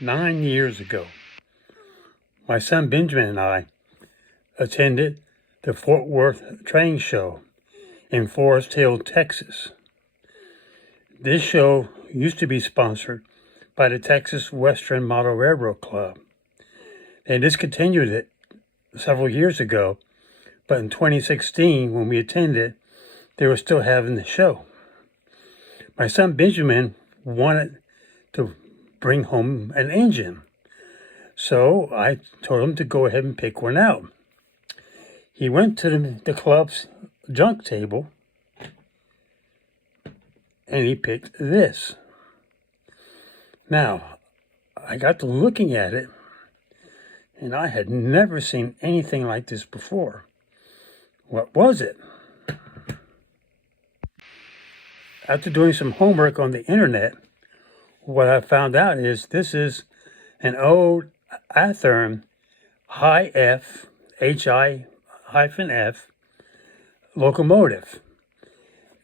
9 years ago, my son Benjamin and I attended the Fort Worth train show in Forest Hill, Texas. This show used to be sponsored by the Texas Western Model Railroad Club. They discontinued it several years ago, but in 2016, when we attended, they were still having the show. My son Benjamin wanted to bring home an engine, so I told him to go ahead and pick one out. He went to the club's junk table and he picked this. Now, I got to looking at it and I had never seen anything like this before. What was it? After doing some homework on the internet, what I found out is this is an old Athearn Hi-F Hi-F locomotive.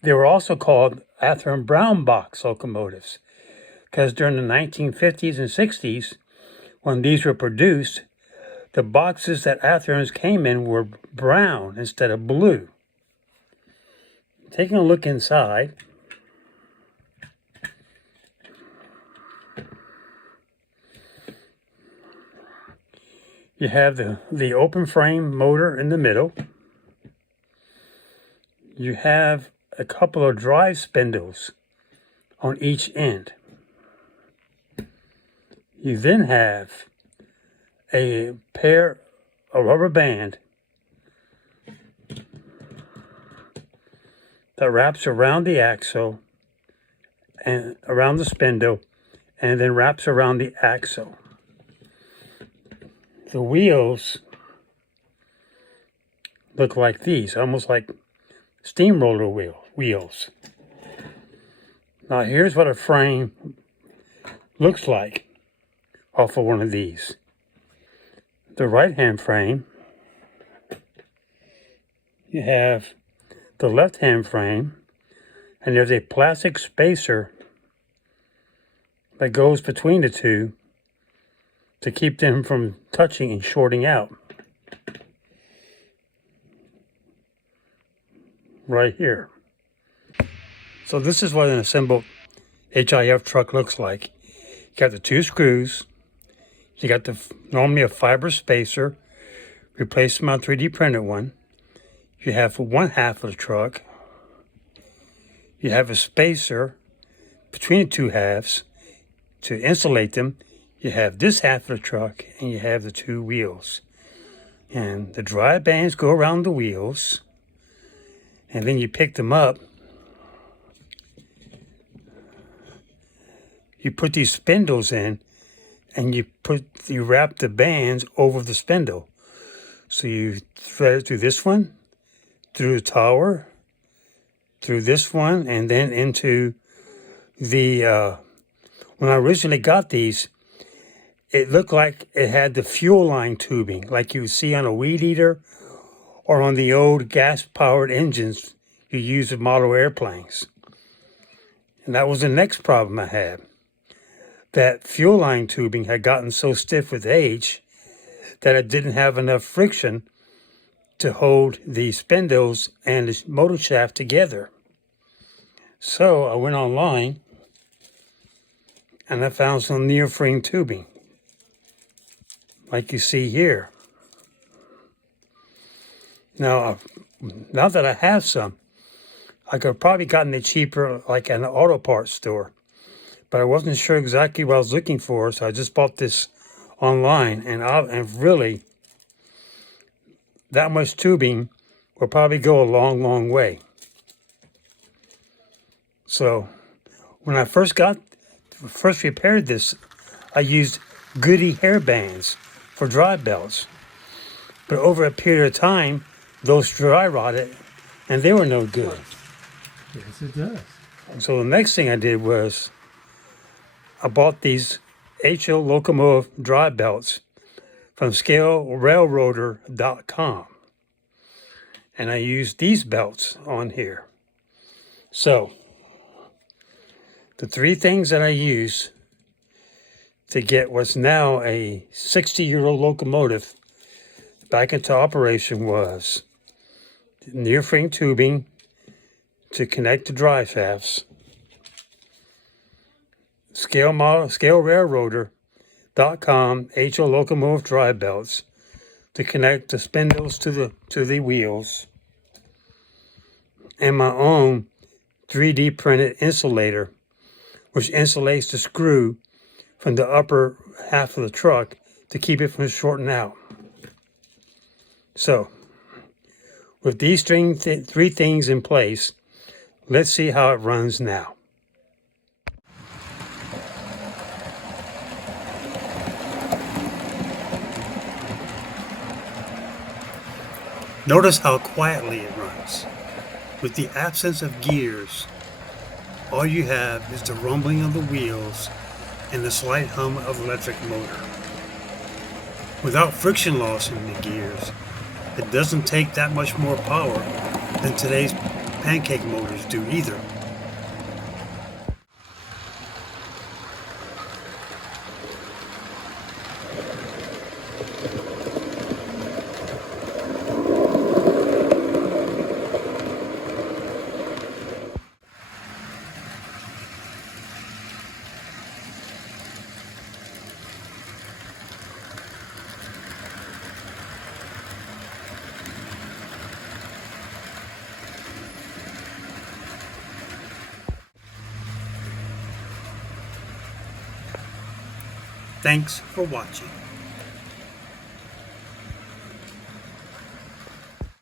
They were also called Athearn brown box locomotives because during the 1950s and 60s, when these were produced, the boxes that Athearns came in were brown instead of blue. Taking a look inside, you have the open frame motor in the middle. You have a couple of drive spindles on each end. You then have a rubber band that wraps around the axle and around the spindle and then wraps around the axle. The wheels look like these, almost like steamroller wheels. Now here's what a frame looks like off of one of these. The right-hand frame, you have the left-hand frame, and there's a plastic spacer that goes between the two to keep them from touching and shorting out. Right here. So this is what an assembled HIF truck looks like. You got the two screws. You got normally a fiber spacer, replace my 3D printed one. You have one half of the truck. You have a spacer between the two halves to insulate them. You have this half of the truck and you have the two wheels. And the drive bands go around the wheels. And then you pick them up. You put these spindles in and you wrap the bands over the spindle. So you thread it through this one, through the tower, through this one, and then into the, when I originally got these, it looked like it had the fuel line tubing, like you would see on a weed eater or on the old gas-powered engines you use with model airplanes. And that was the next problem I had. That fuel line tubing had gotten so stiff with age that it didn't have enough friction to hold the spindles and the motor shaft together. So I went online and I found some neoprene tubing, like you see here. Now that I have some, I could have probably gotten it cheaper, like at an auto parts store, but I wasn't sure exactly what I was looking for, so I just bought this online, and really, that much tubing will probably go a long, long way. So when I first repaired this, I used Goody hair bands for drive belts, but over a period of time, those dry rotted, and they were no good. Yes, it does. So the next thing I did was I bought these HO locomotive drive belts from ScaleRailroader.com, and I used these belts on here. So the three things that I use to get what's now a 60-year-old locomotive back into operation was near frame tubing to connect the drive shafts, scale railroader.com HO locomotive drive belts to connect the spindles to the wheels, and my own 3D printed insulator, which insulates the screw from the upper half of the truck to keep it from shorting out. So, with these three things in place, let's see how it runs now. Notice how quietly it runs. With the absence of gears, all you have is the rumbling of the wheels and the slight hum of the electric motor. Without friction loss in the gears, it doesn't take that much more power than today's pancake motors do either. Thanks for watching.